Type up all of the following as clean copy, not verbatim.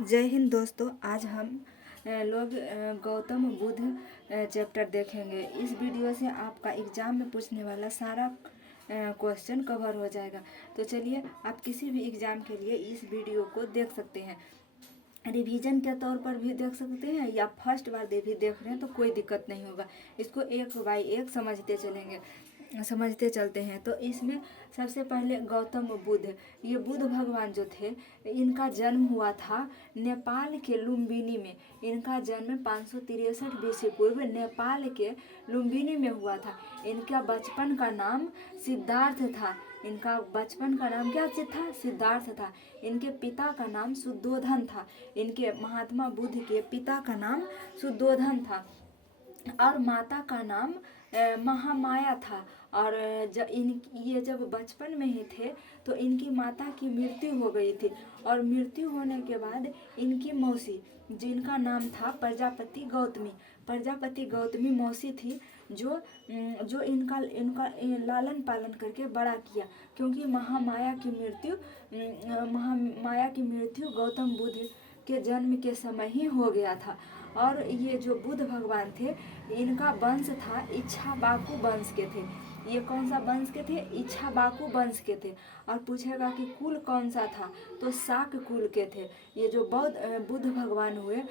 जय हिंद दोस्तों। आज हम लोग गौतम बुद्ध चैप्टर देखेंगे। इस वीडियो से आपका एग्ज़ाम में पूछने वाला सारा क्वेश्चन कवर हो जाएगा। तो चलिए, आप किसी भी एग्ज़ाम के लिए इस वीडियो को देख सकते हैं। रिवीजन के तौर पर भी देख सकते हैं या फर्स्ट बार भी देख रहे हैं तो कोई दिक्कत नहीं होगा। इसको एक बाय एक समझते चलते हैं। तो इसमें सबसे पहले गौतम बुद्ध, ये बुद्ध भगवान जो थे, इनका जन्म हुआ था नेपाल के लुम्बिनी में। इनका जन्म 563 बीसी पूर्व नेपाल के लुम्बिनी में हुआ था। इनका बचपन का नाम सिद्धार्थ था। इनका बचपन का नाम क्या था? सिद्धार्थ था। इनके पिता का नाम शुद्धोधन था। इनके महात्मा बुद्ध के पिता का नाम शुद्धोधन था और माता का नाम महामाया था। और ये जब बचपन में ही थे तो इनकी माता की मृत्यु हो गई थी। और मृत्यु होने के बाद इनकी मौसी, जिनका नाम था प्रजापति गौतमी मौसी थी, जो इनका लालन पालन करके बड़ा किया। क्योंकि महामाया की मृत्यु गौतम बुद्ध के जन्म के समय ही हो गया था। और ये जो बुद्ध भगवान थे, इनका वंश था इक्ष्वाकु वंश के थे। ये कौन सा वंश के थे? इक्ष्वाकु वंश के थे। और पूछेगा कि कुल कौन सा था, तो शाक कुल के थे। ये जो बुद्ध भगवान हुए,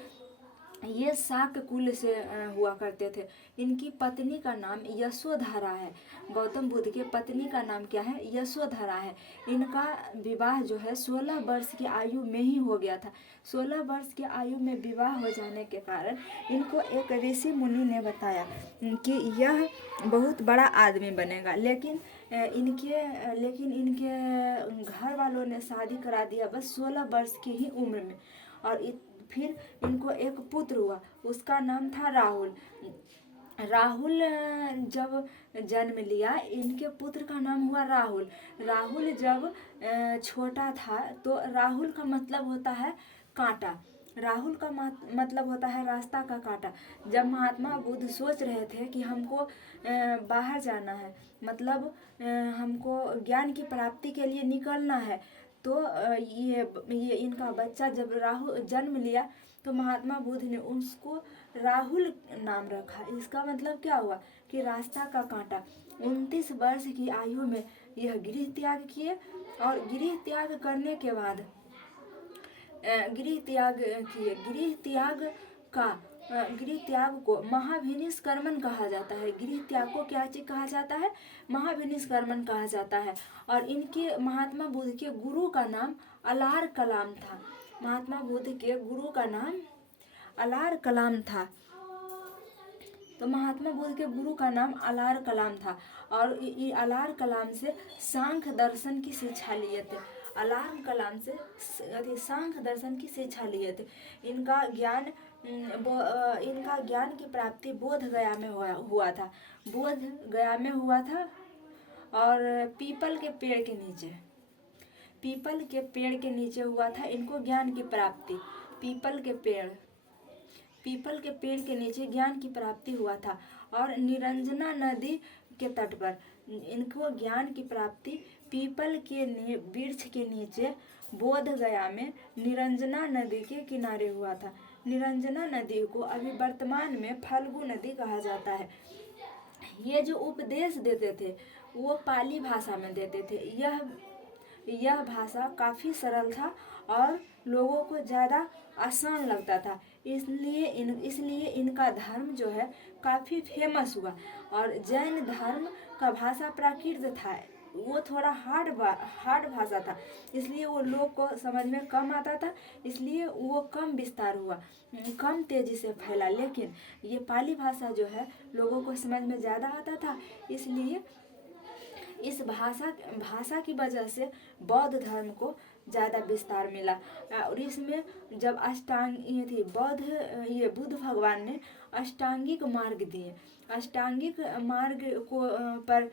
ये शाक कुल से हुआ करते थे। इनकी पत्नी का नाम यशोधरा है। गौतम बुद्ध के पत्नी का नाम क्या है? यशोधरा है। इनका विवाह जो है 16 वर्ष की आयु में ही हो गया था। 16 वर्ष की आयु में विवाह हो जाने के कारण इनको एक ऋषि मुनि ने बताया कि यह बहुत बड़ा आदमी बनेगा। लेकिन इनके घर वालों ने शादी करा दिया बस 16 वर्ष की ही उम्र में। और फिर इनको एक पुत्र हुआ, उसका नाम था राहुल। राहुल जब जन्म लिया, इनके पुत्र का नाम हुआ राहुल। राहुल जब छोटा था तो राहुल का मतलब होता है कांटा। राहुल का मतलब होता है रास्ता का कांटा। जब महात्मा बुद्ध सोच रहे थे कि हमको बाहर जाना है, मतलब हमको ज्ञान की प्राप्ति के लिए निकलना है, तो ये इनका बच्चा जब राहुल जन्म लिया तो महात्मा बुद्ध ने उसको राहुल नाम रखा। इसका मतलब क्या हुआ कि रास्ता का कांटा। 29 वर्ष की आयु में यह गृह त्याग किए। और गृह त्याग करने के बाद गृह त्याग को महाभिनिष्क्रमण कहा जाता है। गृह त्याग को क्या चीज कहा जाता है? महाभिनिष्क्रमण कहा जाता है। और इनके महात्मा बुद्ध के गुरु का नाम अलार कलाम था। महात्मा बुद्ध के गुरु का नाम अलार कलाम था। तो महात्मा बुद्ध के गुरु का नाम अलार कलाम था। और ये अलार कलाम से सांख्य दर्शन की शिक्षा लिए थे। अलार कलाम से सांख्य दर्शन की शिक्षा लिए थे। इनका ज्ञान की प्राप्ति बोध गया में हुआ था। बोध गया में हुआ था। और पीपल के पेड़ के नीचे हुआ था इनको ज्ञान की प्राप्ति। पीपल के पेड़ के नीचे ज्ञान की प्राप्ति हुआ था। और निरंजना नदी के तट पर इनको ज्ञान की प्राप्ति पीपल के वृक्ष के नीचे बोध गया में निरंजना नदी के किनारे हुआ था। निरंजना नदी को अभी वर्तमान में फल्गु नदी कहा जाता है। ये जो उपदेश देते थे वो पाली भाषा में देते थे। यह भाषा काफ़ी सरल था और लोगों को ज़्यादा आसान लगता था। इसलिए इनका धर्म जो है काफ़ी फेमस हुआ। और जैन धर्म का भाषा प्राकृत था, वो थोड़ा हार्ड भाषा था, इसलिए वो लोग को समझ में कम आता था, इसलिए वो कम विस्तार हुआ, कम तेजी से फैला। लेकिन ये पाली भाषा जो है लोगों को समझ में ज़्यादा आता था, इसलिए इस भाषा की वजह से बौद्ध धर्म को ज़्यादा विस्तार मिला। और इसमें जब बुद्ध भगवान ने अष्टांगिक मार्ग दिए। अष्टांगिक मार्ग को पर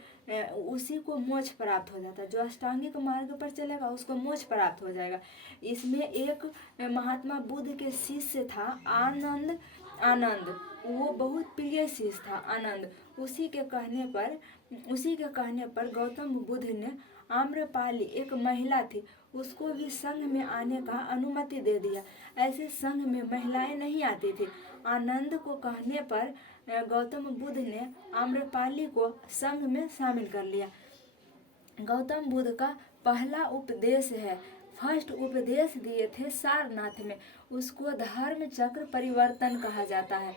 उसी को मोक्ष प्राप्त हो जाता है। जो अष्टांगिक मार्ग पर चलेगा उसको मोक्ष प्राप्त हो जाएगा। इसमें एक महात्मा बुद्ध के शिष्य था आनंद। वो बहुत प्रिय शिष्य था आनंद। उसी के कहने पर गौतम बुद्ध ने आम्रपाली, एक महिला थी, उसको भी संघ में आने का अनुमति दे दिया। ऐसे संघ में महिलाएं नहीं आती थी। आनंद को कहने पर गौतम बुद्ध ने आम्रपाली को संघ में शामिल कर लिया। गौतम बुद्ध का पहला उपदेश है, फर्स्ट उपदेश दिए थे सारनाथ में, उसको धर्म चक्र परिवर्तन कहा जाता है।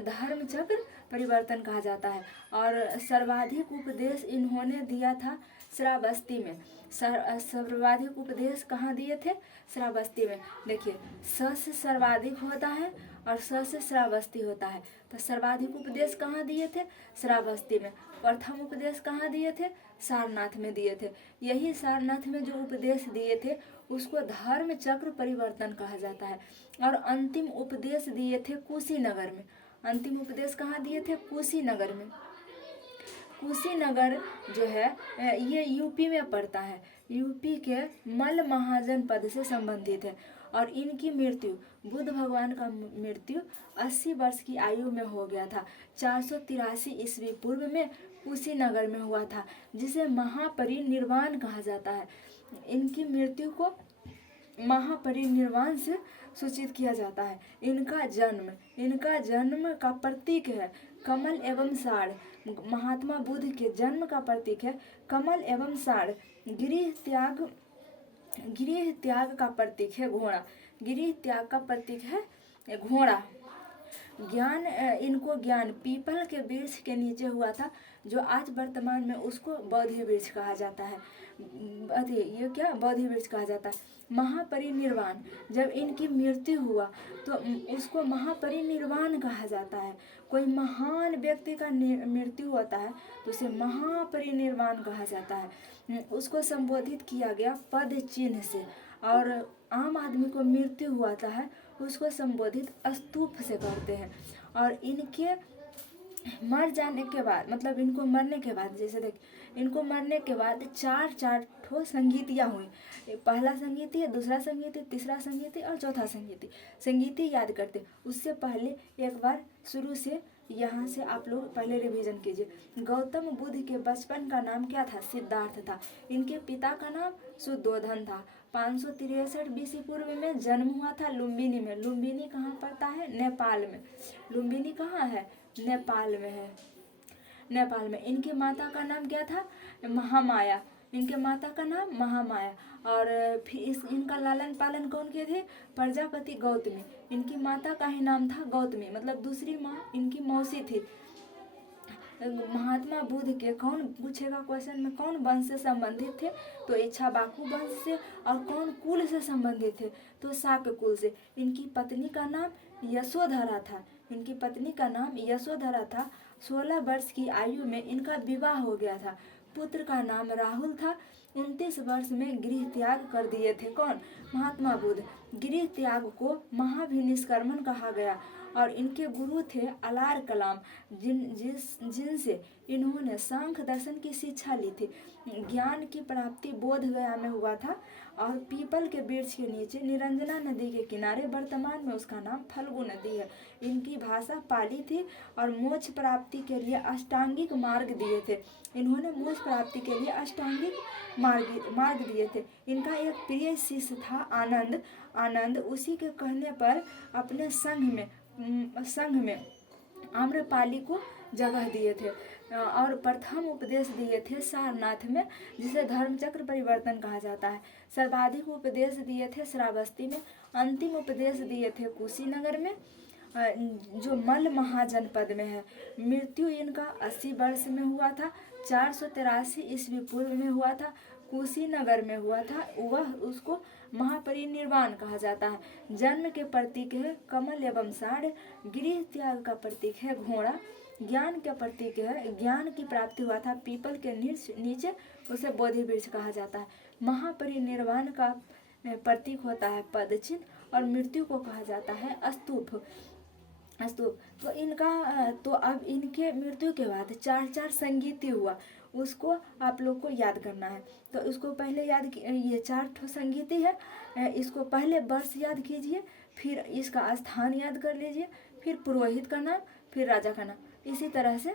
धर्म चक्र परिवर्तन कहा जाता है। और सर्वाधिक उपदेश इन्होंने दिया था श्रावस्ती में। सर्वाधिक उपदेश कहाँ दिए थे? श्रावस्ती में। देखिए, स से सर्वाधिक होता है और स से श्रावस्ती होता है। तो सर्वाधिक उपदेश कहाँ दिए थे? श्रावस्ती में। प्रथम उपदेश कहाँ दिए थे? सारनाथ में दिए थे। यही सारनाथ में जो उपदेश दिए थे उसको धर्म चक्र परिवर्तन कहा जाता है। और अंतिम उपदेश दिए थे कुशीनगर में। अंतिम उपदेश कहाँ दिए थे? कुशीनगर में। कुशीनगर जो है ये यूपी में पड़ता है। यूपी के मल महाजन पद से संबंधित है। और इनकी मृत्यु, बुद्ध भगवान का मृत्यु 80 वर्ष की आयु में हो गया था। 483 ईस्वी पूर्व में कुशीनगर में हुआ था, जिसे महापरिनिर्वाण कहा जाता है। इनकी मृत्यु को महापरिनिर्वाण से सूचित किया जाता है। इनका जन्म का प्रतीक है कमल एवं साड़। महात्मा बुद्ध के जन्म का प्रतीक है कमल एवं साड़। गृह त्याग का प्रतीक है घोड़ा। गृह त्याग का प्रतीक है घोड़ा। इनको ज्ञान पीपल के वृक्ष के नीचे हुआ था, जो आज वर्तमान में उसको बोधि वृक्ष कहा जाता है। ये क्या? बोधि वृक्ष कहा जाता है। महापरिनिर्वाण, जब इनकी मृत्यु हुआ तो उसको महापरिनिर्वाण कहा जाता है। कोई महान व्यक्ति का मृत्यु होता है तो उसे महापरिनिर्वाण कहा जाता है। उसको संबोधित किया गया पद चिन्ह से। और आम आदमी को मृत्यु हुआ है उसको संबोधित स्तूप से करते हैं। और इनके मर जाने के बाद, मतलब इनको मरने के बाद, जैसे देख, इनको मरने के बाद चार ठो संगीतियाँ हुई। पहला संगीति, दूसरा संगीति, तीसरा संगीति और चौथा संगीति। संगीति याद करते उससे पहले एक बार शुरू से यहाँ से आप लोग पहले रिवीजन कीजिए। गौतम बुद्ध के बचपन का नाम क्या था? सिद्धार्थ था। इनके पिता का नाम शुद्धोधन था। 563 बीसी पूर्व में जन्म हुआ था लुम्बिनी में। लुम्बिनी कहाँ पड़ता है? नेपाल में। लुम्बिनी कहाँ है? नेपाल में है। नेपाल में। इनकी माता का नाम क्या था? महामाया। इनके माता का नाम महामाया। और फिर इनका लालन पालन कौन किए थे? प्रजापति गौतमी। इनकी माता का ही नाम था गौतमी, मतलब दूसरी माँ इनकी मौसी थी। महात्मा बुद्ध के कौन पूछेगा क्वेश्चन में, कौन वंश से संबंधित थे? तो इक्ष्वाकु वंश से। और कौन कुल से संबंधित थे? तो शाक कुल से। इनकी पत्नी का नाम यशोधरा था। इनकी पत्नी का नाम यशोधरा था। 16 वर्ष की आयु में इनका विवाह हो गया था। पुत्र का नाम राहुल था। 29 वर्ष में गृह त्याग कर दिए थे। कौन? महात्मा बुद्ध। गृह त्याग को महाभिनिष्क्रमण कहा गया। और इनके गुरु थे अलार कलाम, जिनसे इन्होंने सांख्य दर्शन की शिक्षा ली थी। ज्ञान की प्राप्ति बोध गया में हुआ था। और पीपल के वृक्ष के नीचे निरंजना नदी के किनारे, वर्तमान में उसका नाम फल्गु नदी है। इनकी भाषा पाली थी। और मोक्ष प्राप्ति के लिए अष्टांगिक मार्ग दिए थे। इन्होंने मोक्ष प्राप्ति के लिए अष्टांगिक मार्ग दिए थे। इनका एक प्रिय शिष्य था आनंद। उसी के कहने पर अपने संघ में आम्रपाली को जगह दिए थे। और प्रथम उपदेश दिए थे सारनाथ में, जिसे धर्मचक्र परिवर्तन कहा जाता है। सर्वाधिक उपदेश दिए थे श्रावस्ती में। अंतिम उपदेश दिए थे कुशीनगर में, जो मल महाजनपद में है। मृत्यु इनका 80 वर्ष में हुआ था। 483 ईस्वी पूर्व में हुआ था। कुशीनगर में हुआ था। वह उसको महापरिनिर्वाण कहा जाता है। जन्म के प्रतीक है कमल एवं साड़। गृह त्याग का प्रतीक है घोड़ा। ज्ञान का प्रतीक है, ज्ञान की प्राप्ति हुआ था पीपल के नीचे, उसे बोधि वृक्ष कहा जाता है। महापरिनिर्वाण का प्रतीक होता है पद चिन्ह। और मृत्यु को कहा जाता है स्तूप। तो अब इनके मृत्यु के बाद 4 संगीति हुआ, उसको आप लोग को याद करना है। तो उसको पहले ये 4 ठो संगीति है। इसको पहले वर्ष याद कीजिए, फिर इसका स्थान याद कर लीजिए, फिर पुरोहित का नाम, फिर राजा का नाम। इसी तरह से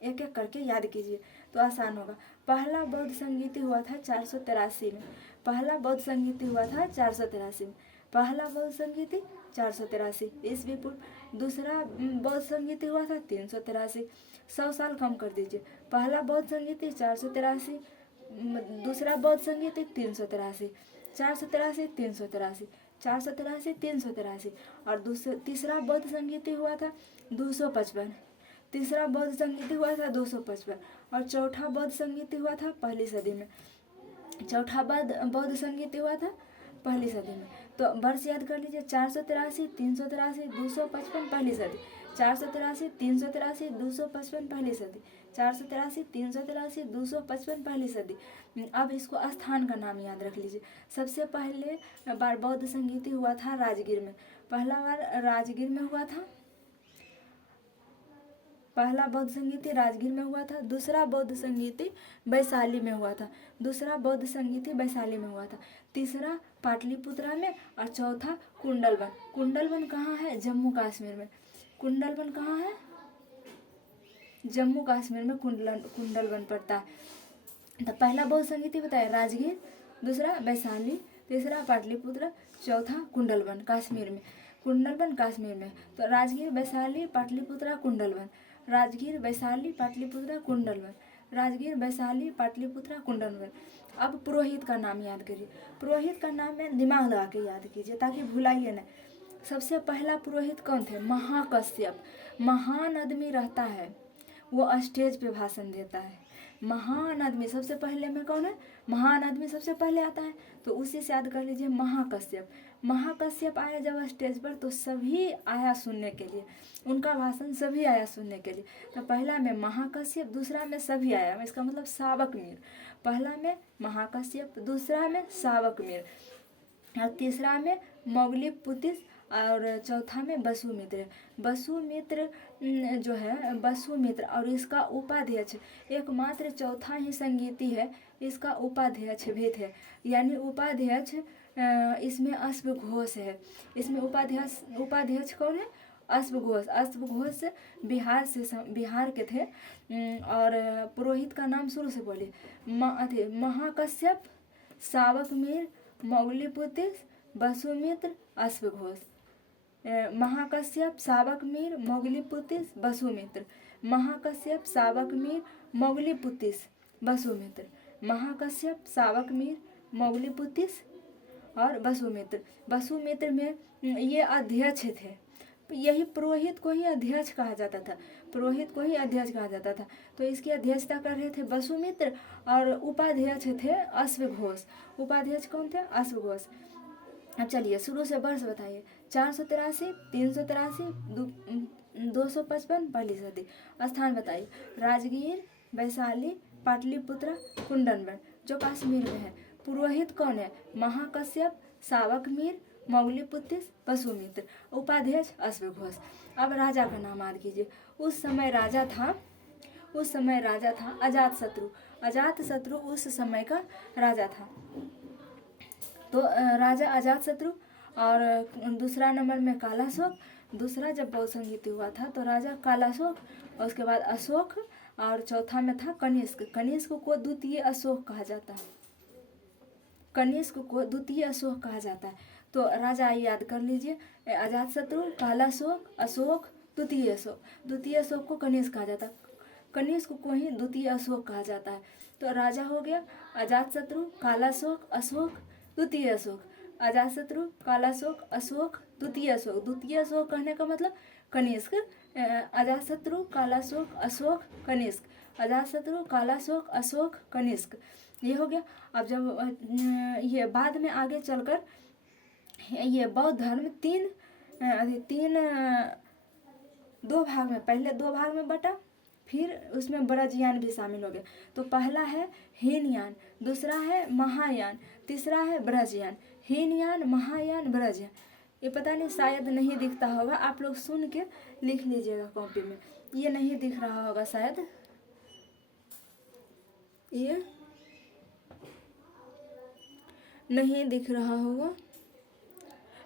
एक एक करके याद कीजिए तो आसान होगा। पहला बौद्ध संगीत हुआ था 483 में। पहला बौद्ध संगीत हुआ था 483 में। पहला बौद्ध संगीत 483 ईस्वी पूर्व। दूसरा बौद्ध संगीत हुआ था 383। 100 साल कम कर दीजिए। पहला बौद्ध संगीत 483, दूसरा बौद्ध संगीत 383, 483, 383, 483, 383 और तीसरा बौद्ध संगीत हुआ था 255। तीसरा बौद्ध संगीत हुआ था 255 और चौथा बौद्ध संगीत हुआ था पहली सदी में। चौथा बौद्ध संगीत हुआ था पहली सदी में। तो वर्ष याद कर लीजिए, 483, 383, 255 पहली सदी। 483, 383, 255 पहली सदी। 483, 383, 255 पहली सदी। अब इसको स्थान का नाम याद रख लीजिए। सबसे पहले बार बौद्ध संगीत हुआ था राजगीर में। पहला बार राजगीर में हुआ था। पहला बौद्ध संगीत राजगीर में हुआ था। दूसरा बौद्ध संगीत वैशाली में हुआ था। दूसरा बौद्ध संगीत वैशाली में हुआ था। तीसरा पाटलिपुत्रा में और चौथा कुंडलवन। कुंडलवन कहाँ है? जम्मू कश्मीर में। कुंडलवन कहाँ है? जम्मू कश्मीर में कुंडलवन पड़ता है। तो पहला बौद्ध संगीत बताया राजगीर, दूसरा वैशाली, तीसरा पाटलिपुत्रा, चौथा कुंडलवन कश्मीर में। कुंडलवन कश्मीर में। तो राजगीर, वैशाली, पाटलिपुत्रा, कुंडलवन। राजगीर, वैशाली, पाटलिपुत्रा, कुंडलवन। राजगीर, वैशाली, पाटलिपुत्रा, कुंडलवन। अब पुरोहित का नाम याद करिए। पुरोहित का नाम में दिमाग लगा के याद कीजिए ताकि भुलाइए ना। सबसे पहला पुरोहित कौन थे? महाकश्यप। महान आदमी रहता है, वो स्टेज पे भाषण देता है। महान आदमी सबसे पहले में कौन है? महान आदमी सबसे पहले आता है, तो उसी से याद कर लीजिए महाकश्यप। महाकश्यप आया जब स्टेज पर तो सभी आया सुनने के लिए, उनका भाषण सभी आया सुनने के लिए। तो पहला में महाकश्यप, दूसरा में सभी आया, इसका मतलब सावक मीर। पहला में महाकश्यप, दूसरा में सावक मीर और तीसरा में मोगलीपुतिस और चौथा में वसुमित्र। वसुमित्र जो है वसुमित्र और इसका उपाध्यक्ष एकमात्र चौथा ही संगीती है, इसका उपाध्यक्ष भी थे। यानी उपाध्यक्ष इसमें अश्वघोष है। इसमें उपाध्यक्ष कौन है? अश्वघोष। अश्वघोष बिहार के थे। और पुरोहित का नाम शुरू से बोलिए। महाकश्यप, सावक मीर, मोगलीपुतिस, वसुमित्र, अश्वघोष। महाकश्यप, सावक मीर, मोगलीपुतिस, वसुमित्र। महाकश्यप, सावक मीर, मोगलीपुतिस, वसुमित्र। महाकश्यप, सावक मीर, मोगलीपुतिस और वसुमित्र। वसुमित्र में ये अध्यक्ष थे। यही पुरोहित को ही अध्यक्ष कहा जाता था। पुरोहित को ही अध्यक्ष कहा जाता था। तो इसकी अध्यक्षता कर रहे थे वसुमित्र और उपाध्यक्ष थे अश्वघोष। उपाध्यक्ष कौन थे? अश्वघोष। अब चलिए शुरू से वर्ष बताइए। 483, 383, 255 पहली सदी। स्थान बताइए। राजगीर, वैशाली, पाटलिपुत्रा, कुंडलवन जो कश्मीर में है। पुरोहित कौन है? महाकश्यप, सावक मीर, मोगलीपुतिस, वसुमित्र। उपाध्यक्ष अश्वघोष। अब राजा का नाम याद कीजिए। उस समय राजा था अजातशत्रु। अजातशत्रु उस समय का राजा था। तो राजा अजातशत्रु और दूसरा नंबर में कालाशोक। दूसरा जब बौद्ध संगीत हुआ था तो राजा कालाशोक और उसके बाद अशोक और चौथा में था कनिष्क। कनिष्क को द्वितीय अशोक कहा जाता है। कनिष्क को द्वितीय अशोक कहा जाता है। तो राजा याद कर लीजिए। अजातशत्रु, कालाशोक, अशोक, द्वितीय अशोक। द्वितीय अशोक को कनिष्क कहा जाता है। कनिष्क को ही द्वितीय अशोक कहा जाता है। तो राजा हो गया अजातशत्रु, कालाशोक, अशोक, द्वितीय अशोक। अजातशत्रु, कालाशोक, अशोक, द्वितीय अशोक। द्वितीय अशोक कहने का मतलब कनिष्क। अजातशत्रु, कालाशोक, अशोक, कनिष्क। अजातशत्रु, कालाशोक, अशोक, कनिष्क। ये हो गया। अब जब ये बाद में आगे चलकर ये बौद्ध धर्म दो भाग में, पहले दो भाग में बटा, फिर उसमें ब्रजयान भी शामिल हो गया। तो पहला है हीनयान, दूसरा है महायान, तीसरा है ब्रजयान। हीनयान, महायान, ब्रजयान। ये पता नहीं शायद नहीं दिखता होगा, आप लोग सुन के लिख लीजिएगा कॉपी में। ये नहीं दिख रहा होगा शायद, ये नहीं दिख रहा होगा।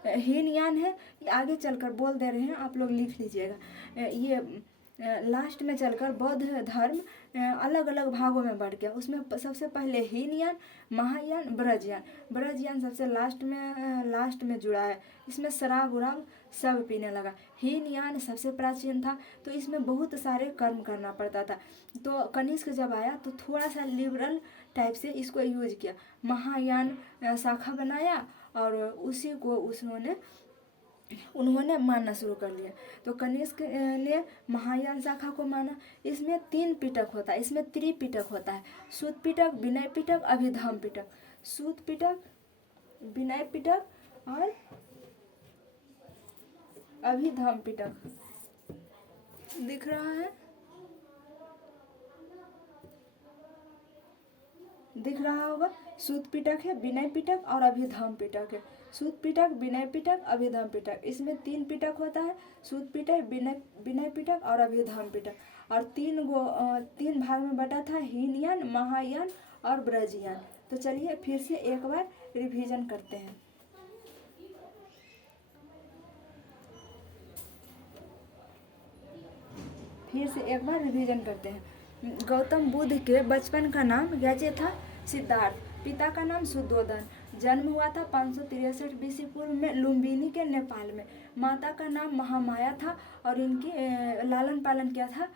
हीनयान है, आगे चलकर बोल दे रहे हैं, आप लोग लिख लीजिएगा। ये लास्ट में चलकर बौद्ध धर्म अलग अलग भागों में बढ़ गया। उसमें सबसे पहले हीनयान, महायान, ब्रजयान। ब्रजयान सबसे लास्ट में जुड़ा है। इसमें शराब उराब सब पीने लगा। हीनयान सबसे प्राचीन था, तो इसमें बहुत सारे कर्म करना पड़ता था। तो कनिष्क जब आया तो थोड़ा सा लिबरल टाइप से इसको यूज किया। महायान शाखा बनाया और उसी को उन्होंने मानना शुरू कर लिया। तो कनिष्क ने महायान शाखा को माना। इसमें 3 पिटक होता है, इसमें त्रिपिटक होता है। सूत पिटक, विनय पिटक, अभिधम पिटक। सूत पिटक, विनय पिटक और अभिधम पिटक। दिख रहा है? दिख रहा होगा। सूत पिटक है, विनय पिटक और अभिधम पिटक है। सूत पिटक, विनय पिटक, अभिधम पिटक। इसमें 3 पिटक होता है। सूत पिटक, विनय पिटक और अभिधम पिटक। और 3 भाग में बटा था, हीनयान, महायान और ब्रजयान। तो चलिए फिर से एक बार रिवीजन करते हैं। गौतम बुद्ध के बचपन का नाम गैजे था सिद्धार्थ। पिता का नाम सुद्धोधन। जन्म हुआ था 563 बीसी पूर्व में लुम्बिनी के नेपाल में। माता का नाम महामाया था और इनकी लालन पालन किया था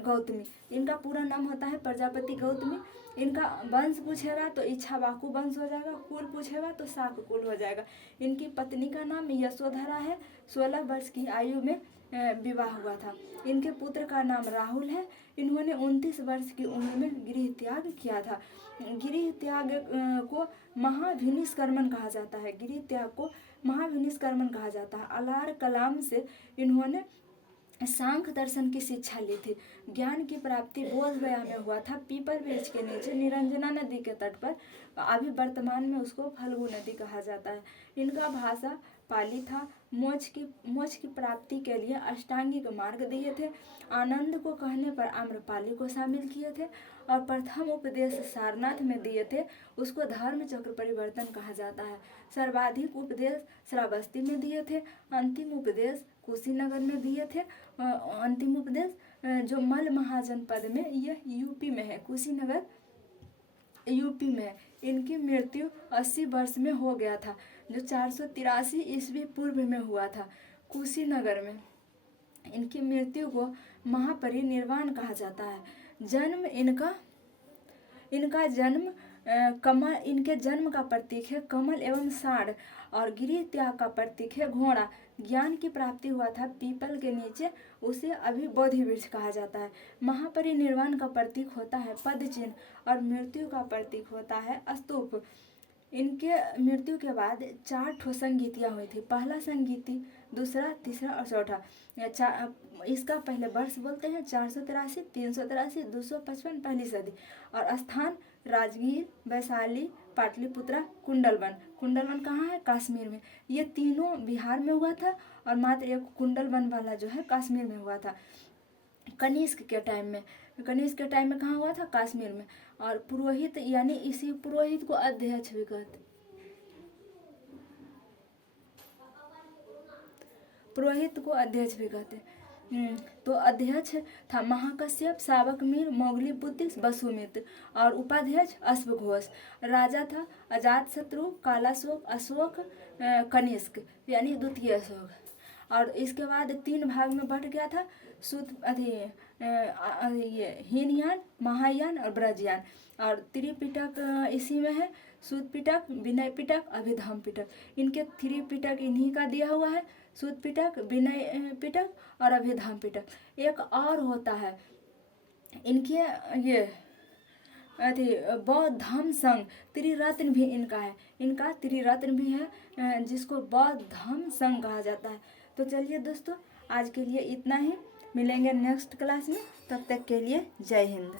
गौतमी। इनका पूरा नाम होता है प्रजापति गौतमी। इनका वंश पूछेगा तो इच्छावाकु वंश हो जाएगा। कुल पूछेगा तो शाक कुल हो जाएगा। इनकी पत्नी का नाम यशोधरा है। 16 वर्ष की आयु में विवाह हुआ था। इनके पुत्र का नाम राहुल है। इन्होंने 29 वर्ष की उम्र में गृह त्याग किया था। गृह त्याग को महाभिनिष्क्रमण कहा जाता है। गृह त्याग को महाभिनिष्क्रमण कहा जाता है। अलार कलाम से इन्होंने सांख्य दर्शन की शिक्षा ली थी। ज्ञान की प्राप्ति बोध गया में हुआ था, पीपल वृक्ष के नीचे निरंजना नदी के तट पर। अभी वर्तमान में उसको फल्गु नदी कहा जाता है। इनका भाषा पाली था। मोक्ष की प्राप्ति के लिए अष्टांगिक मार्ग दिए थे। आनंद को कहने पर आम्रपाली को शामिल किए थे और प्रथम उपदेश सारनाथ में दिए थे। उसको धर्म चक्र परिवर्तन कहा जाता है। सर्वाधिक उपदेश श्रावस्ती में दिए थे। अंतिम उपदेश कुशीनगर में दिए थे। अंतिम उपदेश जो मल महाजनपद में, यह यूपी में है। कुशीनगर यूपी में है। इनकी मृत्यु 80 वर्ष में हो गया था, जो 483 ईस्वी पूर्व में हुआ था। कुशीनगर में इनकी मृत्यु को महापरिनिर्वाण कहा जाता है। जन्म इनका जन्म कमल, इनके जन्म का प्रतीक है कमल एवं साढ़ और गृह त्याग का प्रतीक है घोड़ा। ज्ञान की प्राप्ति हुआ था पीपल के नीचे, उसे अभी बोधि वृक्ष कहा जाता है। महापरिनिर्वाण का प्रतीक होता है पद चिन्ह और मृत्यु का प्रतीक होता है स्तूप। इनके मृत्यु के बाद 4 ठो संगीतियाँ हुई थी। पहला संगीति, दूसरा, तीसरा और चौथा। इसका पहले वर्ष बोलते हैं 483, 383, 255 पहली सदी। और स्थान राजगीर, वैशाली, पाटलिपुत्रा, कुंडलवन। कुंडलवन कहाँ है? कश्मीर में। ये तीनों बिहार में हुआ था और मात्र एक कुंडलवन वाला जो है कश्मीर में हुआ था। कनिष्क के टाइम में कहाँ हुआ था? कश्मीर में। और पुरोहित, यानी इसी पुरोहित को अध्यक्ष भी कहते। पुरोहित को अध्यक्ष भी कहते। तो अध्यक्ष था महाकश्यप, सावकमीर, मोगली बुद्धिस्ट, वसुमित्र और उपाध्यक्ष अश्वघोष। राजा था अजातशत्रु, कालाशोक, अशोक, कनिष्क यानी द्वितीय अशोक। और इसके बाद 3 भाग में बट गया था। हीनयान, महायान और ब्रजयान। और त्रिपिटक इसी में है। सूत पिटक, विनय पिटक, अभिधम पिटक। इनके 3 पिटक इन्हीं का दिया हुआ है। सूत पिटक, विनय पिटक और अभिधम पिटक। एक और होता है इनके ये बौद्ध धम्म संघ, त्रिरत्न भी इनका है। इनका त्रिरत्न भी है, जिसको बौद्ध धम्म संघ कहा जाता है। तो चलिए दोस्तों, आज के लिए इतना ही। मिलेंगे नेक्स्ट क्लास में। तब तक के लिए जय हिंद।